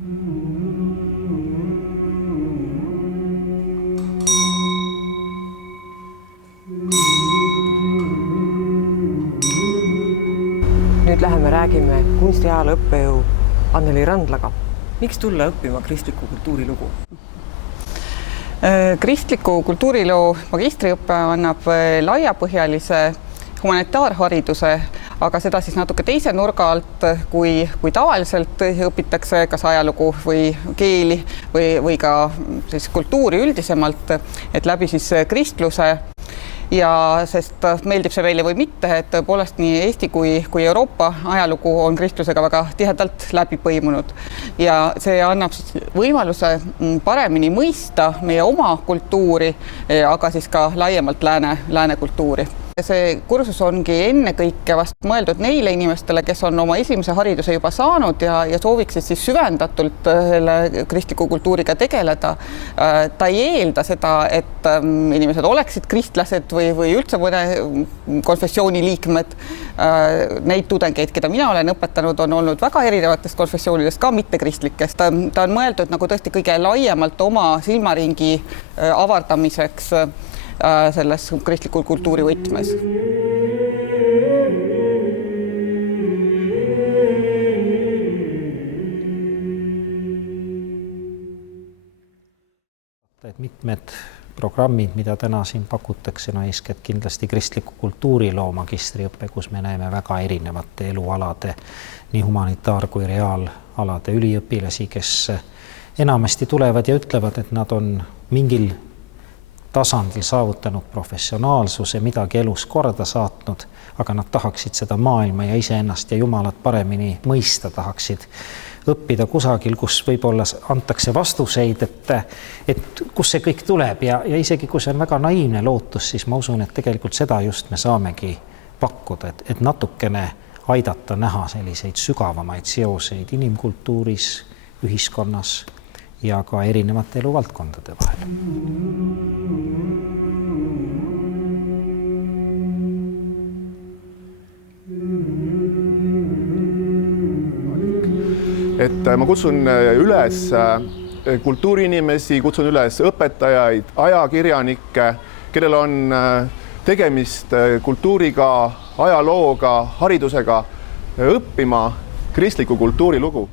Nüüd läheme räägime kunstiajaloo õppejõu Anneli Randlaga. Miks tulla õppima kristliku kultuurilugu? Kristliku kultuuriloo magistriõppe annab laiapõhjalise humanitaarhariduse, aga seda siis natuke teise nurga alt, kui tavaliselt õpitakse kas ajalugu või keeli või ka siis kultuuri üldisemalt, et läbi siis kristluse. Ja sest meeldib see meile või mitte, et tõepoolest nii Eesti kui Euroopa ajalugu on kristlusega väga tihedalt läbi põimunud. Ja see annab siis võimaluse paremini mõista meie oma kultuuri, aga siis ka laiemalt lääne kultuuri. See kursus ongi ennekõike vast mõeldud neile inimestele, kes on oma esimese hariduse juba saanud ja sooviksid siis süvendatult selle kristliku kultuuriga tegeleda. Ta ei eelda seda, et inimesed oleksid kristlased või üldse mõne konfessiooni liikmed. Neid tudengeid, keda mina olen õpetanud, on olnud väga erinevatest konfessioonidest, ka mittekristlikest. Ta on mõeldud nagu tõesti kõige laiemalt oma silmaringi avardamiseks selles kristliku kultuuri võtmes. Mitmed programmid, mida täna siin pakutakse, eeskätt kindlasti kristliku kultuuriloo magistriõppe, kus me näeme väga erinevate elualade, nii humanitaar- kui reaalalade üliõpilasi, kes enamasti tulevad ja ütlevad, et nad on mingil tasandil saavutanud professionaalsuse, midagi elus korda saatnud, aga nad tahaksid seda maailma ja iseennast ja Jumalat paremini mõista, tahaksid õppida kusagil, kus võib-olla antakse vastuseid, et kus see kõik tuleb ja isegi kui see on väga naiivne lootus, siis ma usun, et tegelikult seda just me saamegi pakkuda, et natukene aidata näha selliseid sügavamaid seoseid inimkultuuris, ühiskonnas ja ka erinevate eluvaldkondade vahel. Et ma kutsun üles kultuuriinimesi, kutsun üles õpetajaid, ajakirjanikke, kellel on tegemist kultuuriga, ajalooga, haridusega, õppima kristliku kultuurilugu.